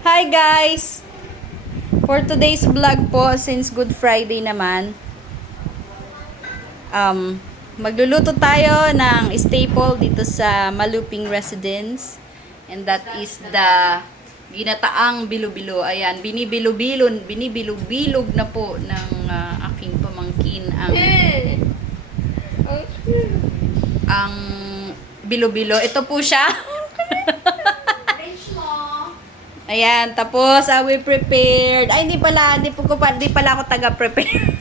Hi guys! For today's vlog po, since Good Friday naman, magluluto tayo ng staple dito sa Maluping Residence. And that is the ginataang bilo-bilo. Ayan, binibilog na po ng aking pamangkin ang bilo-bilo. Ito po siya. Ayan, tapos we prepared. Ay, hindi pala ako taga-prepare.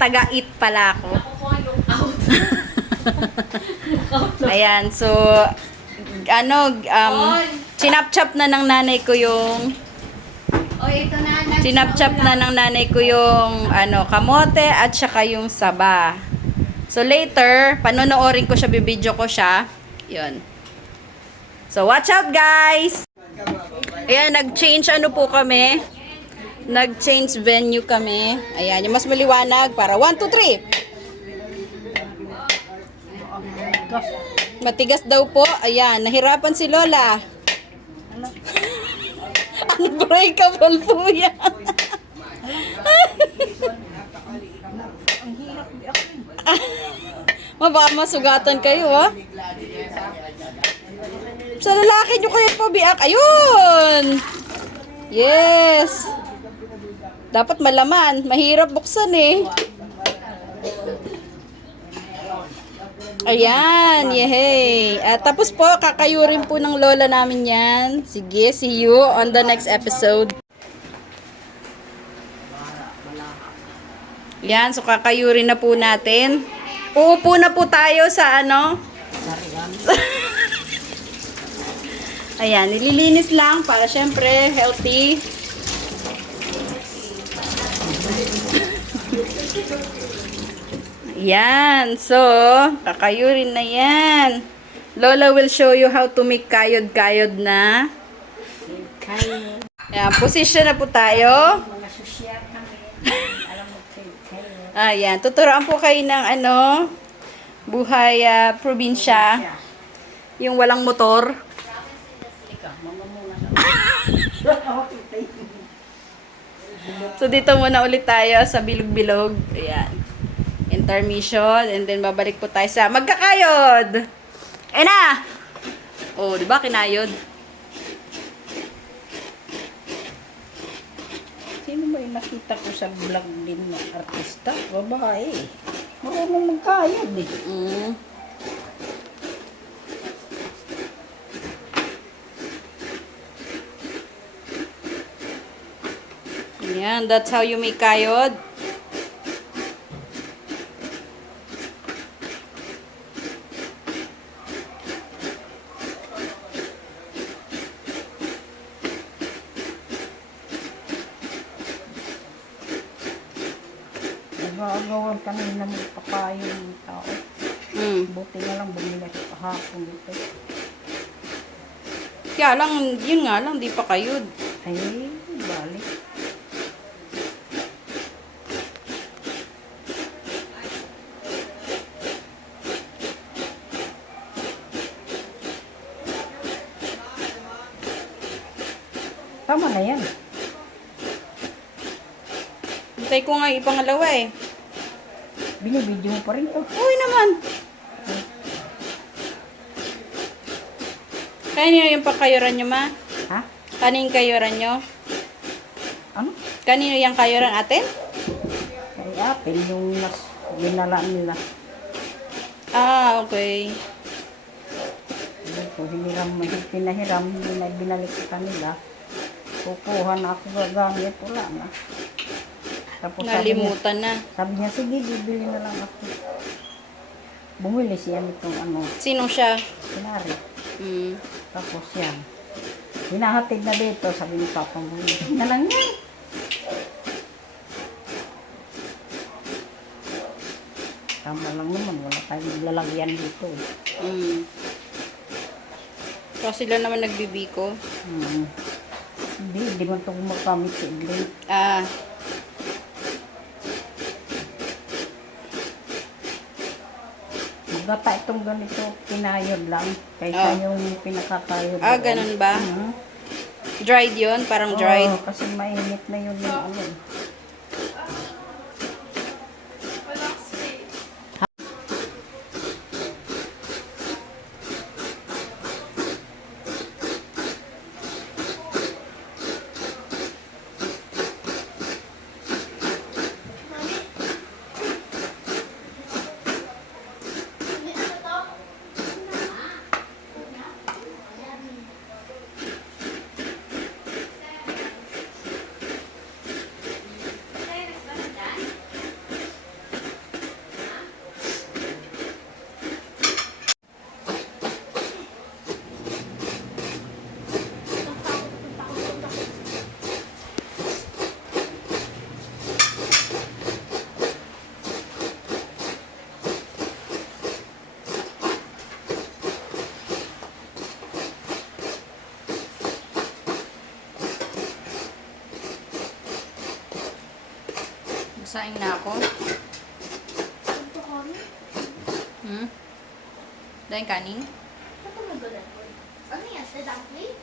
Taga-eat pala ako. Ayan, so chinap-chap na ng nanay ko yung chinap-chap na ng nanay ko yung kamote at saka yung saba. So later, panonoorin ko siya, bibidyo ko siya. 'Yun. So watch out, guys. Ayan, nag-change po kami. Nag-change venue kami. Ayan, yung mas maliwanag para 1, 2, 3. Matigas daw po. Ayan, nahirapan si Lola. Unbreakable po yan. Baka masugatan kayo, ha? Sa lalaki nyo kayo pabiak. Ayun! Yes! Dapat malaman. Mahirap buksan eh. Ayan, yehey. Tapos po, kakayurin po ng lola namin yan. Sige, see you on the next episode. Yan, so kakayurin na po natin. Uupo na po tayo sa Ayan, nililinis lang para syempre healthy. Yan, so kakayurin na yan. Lola will show you how to make kayod-kayod na. Ayan, position na po tayo. Ayan, tuturuan po kayo ng buhay probinsya. Yung walang motor. So dito muna ulit tayo sa bilog-bilog. Ayan. Intermission. And then babalik po tayo sa magkakayod. Ayan na! Oh, diba kinayod? Sino ba yung nakita ko sa vlog din na artista? Babae. Marunong magkayod eh. Ayan, that's how you make kayod. Nag-aagawan kanina magpakayo ng tao. Buti na lang bumili ako kahapon dito. Kaya lang, yun nga lang, di pa kayod. Ay, balik. Tama na yan. Hintay ko nga ipangalawa eh. Binibidyo mo pa rin to. Uy naman. Kanino yung pakayuran nyo, ma? Ha? Kanino kayuran nyo? Ano? Kanino yung kayuran atin? Kay Apple yung ginala nila. Ah, okay. Kung pinahiram, hindi na binalik sa kanila. Kukuha na ako gagamit, wala na. Tapos Nalimutan na. sabi niya, sige, bibili na lang ako. Bumili siya nitong Sino siya? sinari. Hmm. Tapos yan. Hinahatid na dito, sabi ni Papa mo. Na lang yan. Tama lang naman, wala tayong lalagyan dito. Kasi sila naman nagbibiko. Hindi man ito gumagamit si Idlin. Ah. Magata itong ganito, pinayod lang. Kaysa yung pinakakayod. Ah, ganun ba? dried yun? Parang dried? Oo, kasi mainit na yun yung ano. Saing na ako. Dahil kanin? Ano yan? The dumpling?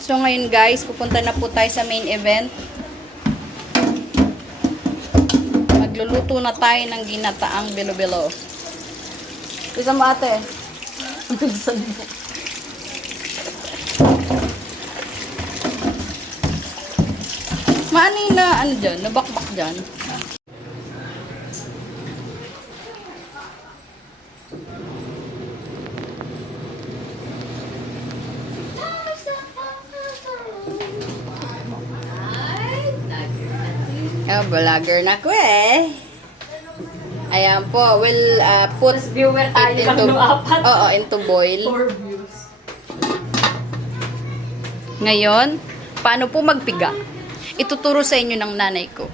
So ngayon guys, pupunta na po tayo sa main event. Magluluto na tayo ng ginataang bilo-bilo. Bisa mo ate. Bilisan mo. Mani na, ano dyan, nabakbak dyan. Oh, vlogger na ko eh. Ayan po, we'll put Viewer tayo it lang into, ng apat. oo, into boil. 4 views. Ngayon, paano po magpiga? Ituturo sa inyo ng nanay ko.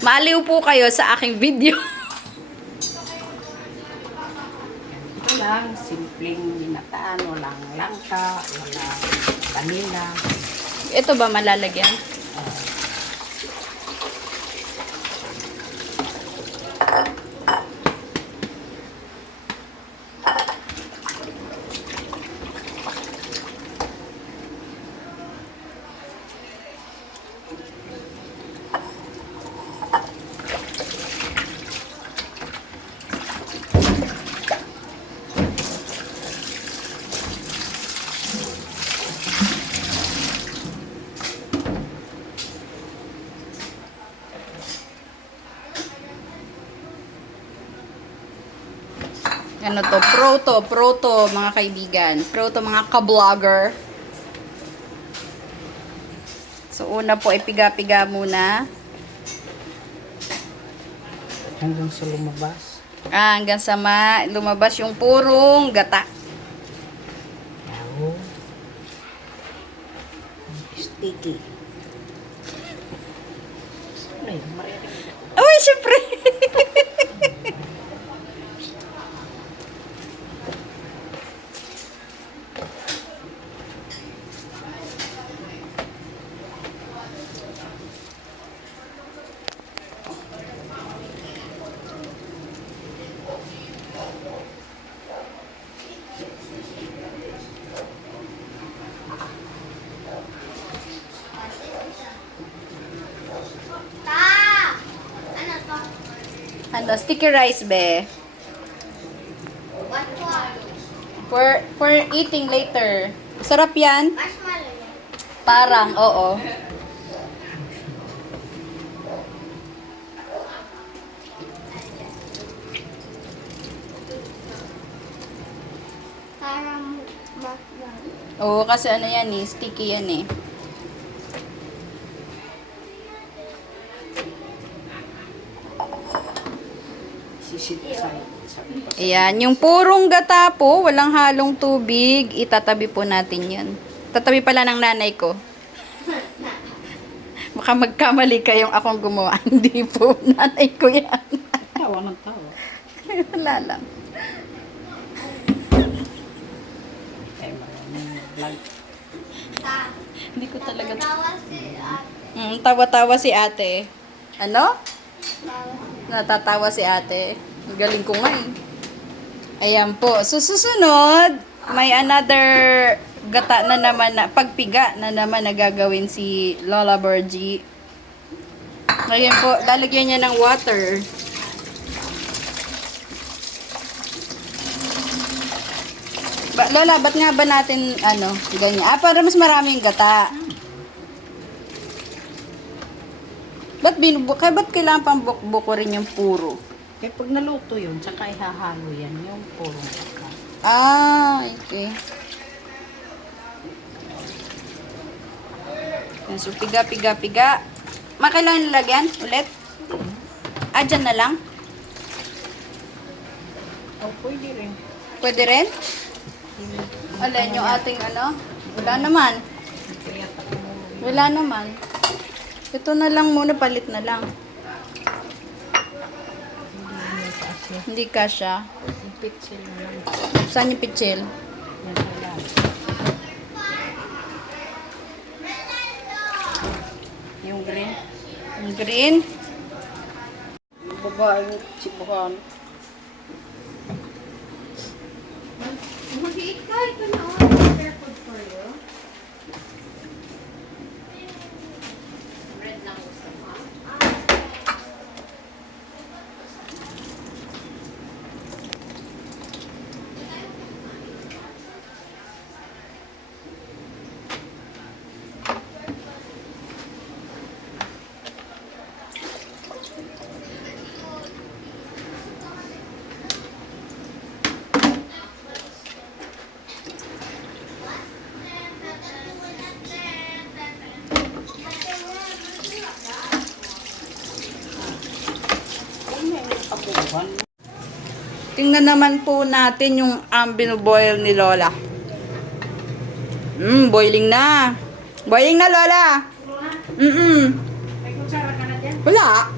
Maaliw po kayo sa aking video. Ito lang, simpleng ginataan, walang langka, walang kanila. Ito ba malalagyan? Ano to? Proto, mga kaibigan. Proto, mga ka-vlogger. So, una po, ipiga-piga muna. Hanggang sa lumabas. Hanggang sa lumabas yung purong gata. Oo. Sticky. Ano yun? Maririnig. Uy, syempre! Ano to? Ano, sticky rice, be. What for? For eating later. Sarap yan. Marshmallow yan. Parang, oo. Parang marshmallow. Oo, kasi ano yan eh, sticky yan eh. Sisit side. Sabi ko. Ayan, yung purong gata po, walang halong tubig, itatabi po natin yan. Tatabi pala ng nanay ko. Baka magkamali kayong akong gumawa. Hindi po, nanay ko yan. Tawa ng tawa. Wala lang. Ay, maraming vlog. Ta. Hindi ko talaga... Tawa si tawa-tawa si ate. Ano? Tawa. Natatawa si ate. Ang galing ko nga eh. Ayan po. So, susunod, may another gata na naman, na, pagpiga na naman na gagawin si Lola Bergie. Ngayon po, lalagyan niya ng water. Lola, ba't nga ba natin, ganyan? Para mas maraming gata. Ba't kailangan pang buko rin yung puro? Kaya pag naluto yun, tsaka ihahalo yan, yung purong kaka. Okay. Yan, so, piga. Makailangan nilagyan ulit? Dyan na lang? O, pwede rin. Pwede rin? Alin yung ating Wala naman. Kaya takmo. Wala naman. Ito na lang muna, palit na lang. Hindi kasi. Hindi kasha. Ipit sila lang. Saan yung pitchel? Yan sila. Yung green. Yung green? Babae yung sibuhan. Mag-eat ka. Ito na. Prepare food for you. Bread lang gusto mo. Kabuhan. Tingnan naman po natin yung binuboil ni Lola. Boiling na. Boiling na, Lola. May kutsara ka na dyan? Wala.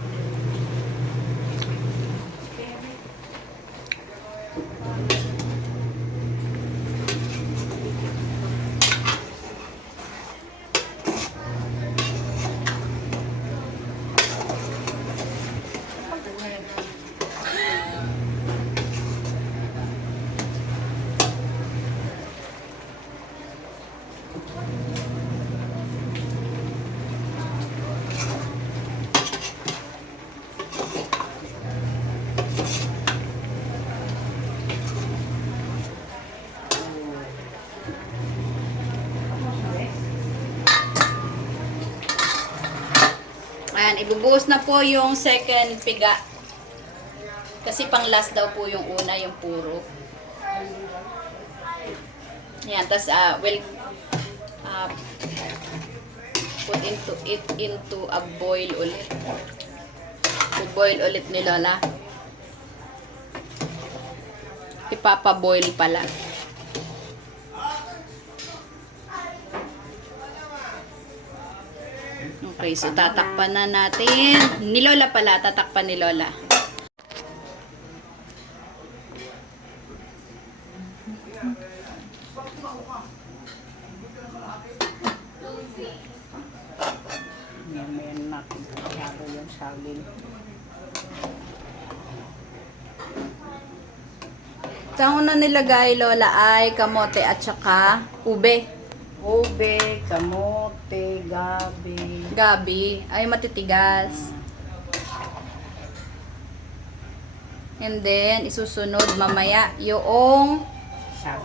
Ayan, ibubuhos na po yung second piga. Kasi pang last daw po yung una, yung puro. Ayan, tas we'll put it into a boil ulit. I-boil ulit ni Lola. Ipapa-boil pala. Okay, so tatakpan na natin. Ni Lola pala, tatakpan ni Lola. Yan natin. Halo yung saging. Ito ang una nilagay, Lola, ay kamote at saka ube. Ube, kamote, gabi. Gabi ay matitigas. And then, isusunod mamaya yung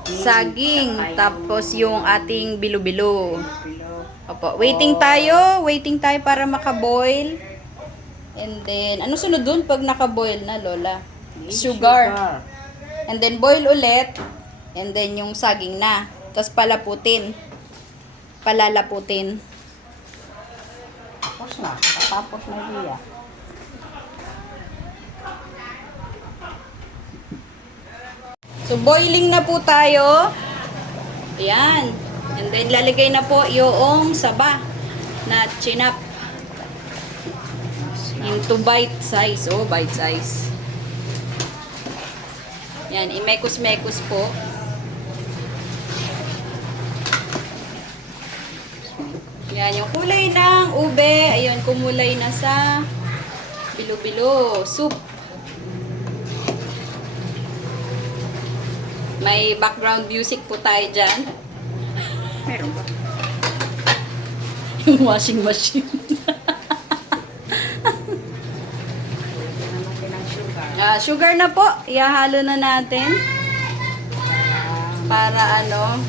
saging. Tapos yung ating bilo-bilo. Opo, waiting tayo para makaboil. And then, ano sunod dun pag nakaboil na, Lola? Sugar. And then, boil ulit. And then, yung saging na. Tapos palalaputin. Tapos na. Tapos na diya. So, boiling na po tayo. Ayan. And then, lalagay na po yung saba na chinap. Into bite size. Oh, bite size. Yan, imekos-mekos po. Yan, yung kulay ng ube, ayun, kumulay na sa bilo-bilo soup. May background music po tayo dyan. Meron ba? Yung washing machine. Natin ang sugar. Sugar na po. Ihahalo na natin. Para ano,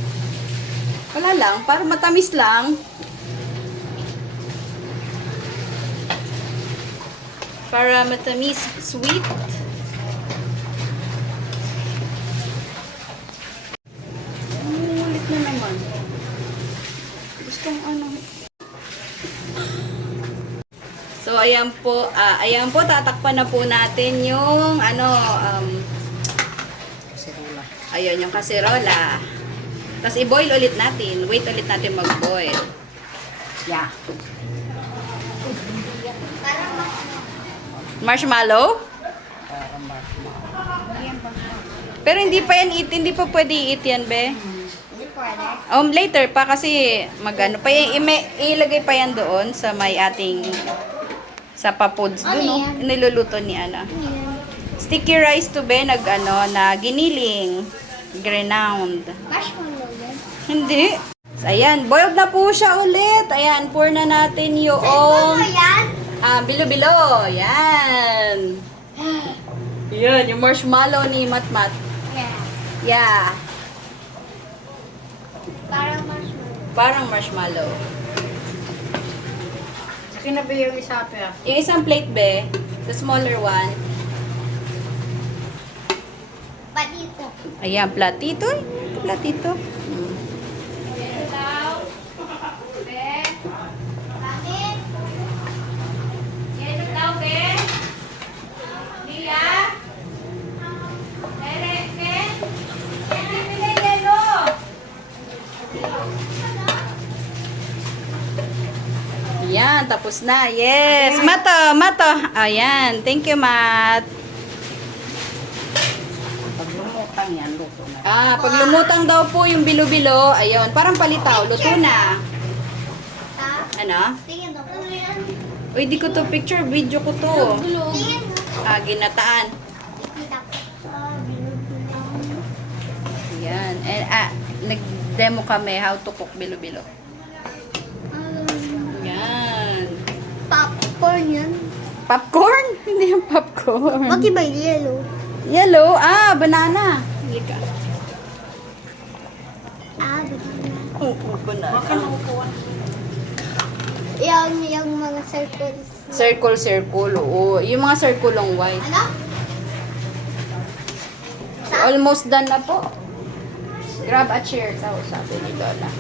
wala lang, para matamis lang. Para matamis, sweet. Ulit na naman. Gustong ano. So, ayan po, tatakpan na po natin yung, Kaserola. ayun, yung kaserola. Tapos, i-boil ulit natin. Wait ulit natin mag-boil. Yeah. Marshmallow? Parang marshmallow. Yan ba? Pero hindi pa pwede i-eat yan, be. Hindi pwede. Later pa kasi magano pa ilagay pa yan doon sa may ating sa papuds doon, no? Niluluto ni Ana. Sticky rice to be na giniling, grenound. Marshmallow yan. Hindi. So, ayan, boiled na po siya ulit. Ayan, pour na natin yung yan? bilo-bilo. Yan. Yan, yung marshmallow ni Matmat. Yeah. Yeah, Parang marshmallow. parang marshmallow. Sinabi yung isa pa. Yung isang plate, be, the smaller one. Patito. Ayan, platito. Platito. Bakit? Ayan, tapos na. Yes. Mato. Ayan. Thank you, Mat. Pag lumutang yan, luto na. Pag lumutang daw po yung bilo-bilo, ayun, parang palitaw, luto na. Ano? Tingin ako. Ano yan? Uy, di ko to picture, video ko to. Tingin mo. Ginataan. Kita ko. Binubulong. Ayan. Nag-demo kami how to cook bilo-bilo. Ayan. Popcorn yan. Popcorn? Hindi yung popcorn. Bakit ba yellow? Yellow? Banana. Hindi ka. Banana. Oo, banana. Baka naupuan. Yung mga circles. Circle. Oo. Yung mga circulong white. Ano? Almost done na po. Grab a chair. Sabi ni Lola.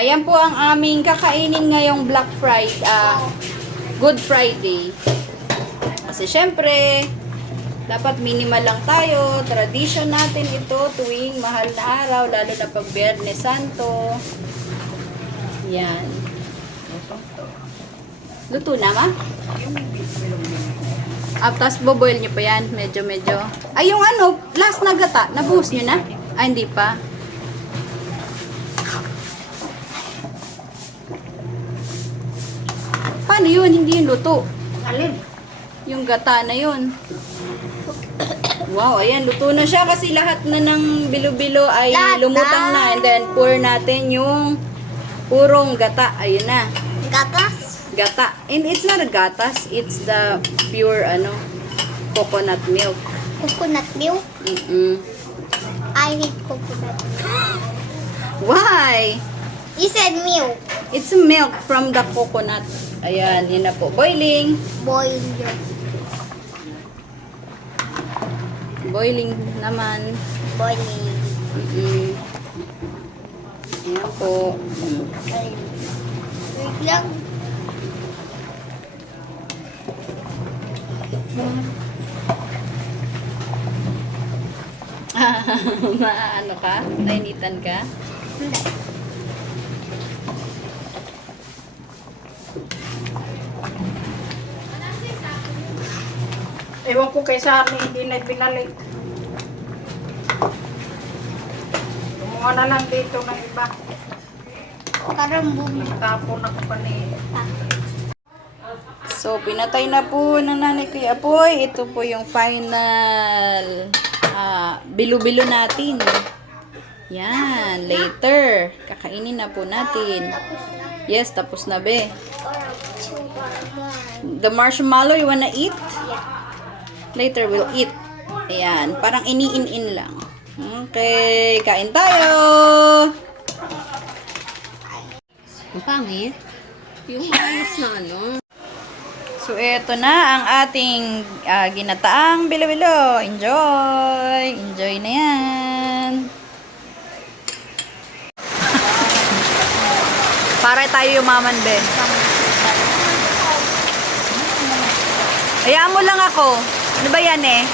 Yan po ang aming kakainin ngayong Good Friday. Kasi syempre, dapat minimal lang tayo. Tradition natin ito tuwing mahal na araw, lalo na pag Biyernes Santo. Yan. Luto na, ma? Tapos boboil nyo pa yan. Medyo. Ay, yung last na gata, nabuhos nyo na? Ay, hindi pa. Paano yun? Hindi yung luto. Alin? Yung gata na yun. Wow, ayan, luto na siya kasi lahat na ng bilo-bilo ay Lahat lumutang na. And then, pour natin yung purong gata. Ayun na. Gatas? Gata. And it's not a gatas. It's the pure, coconut milk. Coconut milk? I hate coconut milk. Why? You said milk. It's milk from the coconut. Ayan, yun na po. Boiling. Boil yun. Boiling naman. Boiling. Ayan po. Wait lang. Maano ka? Nainitan ka? Hindi. Ewan ko kay Sami, hindi na binalik. Kumuha na lang dito ng iba. Karambum. Tapon ako pa ni... So, pinatay na po ng nanay ko yung apoy. Ito po yung final bilo-bilo natin. Yan, later. Kakainin na po natin. Yes, tapos na be. The marshmallow, you wanna eat? Later, we'll eat. Ayan, parang ini-in-in lang. Okay, kain tayo! Ang pangit. Yung ayos na ano. So, eto na ang ating ginataang bilo-bilo. Enjoy! Enjoy na yan! Para tayo yumaman, be. Hayaan mo lang ako. Ano ba yan eh?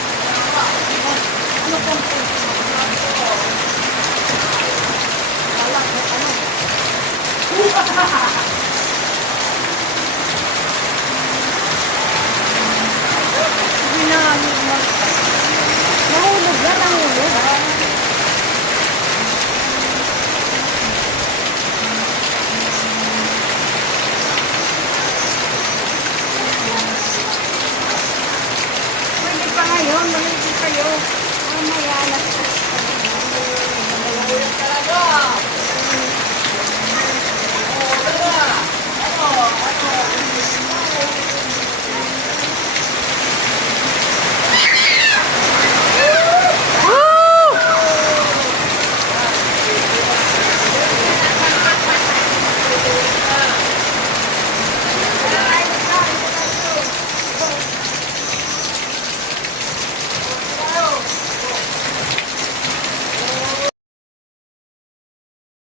Nahulog na, nahulog. Pwede pa ngayon, maligi kayo. Mamaya, alas. Nahulog talaga.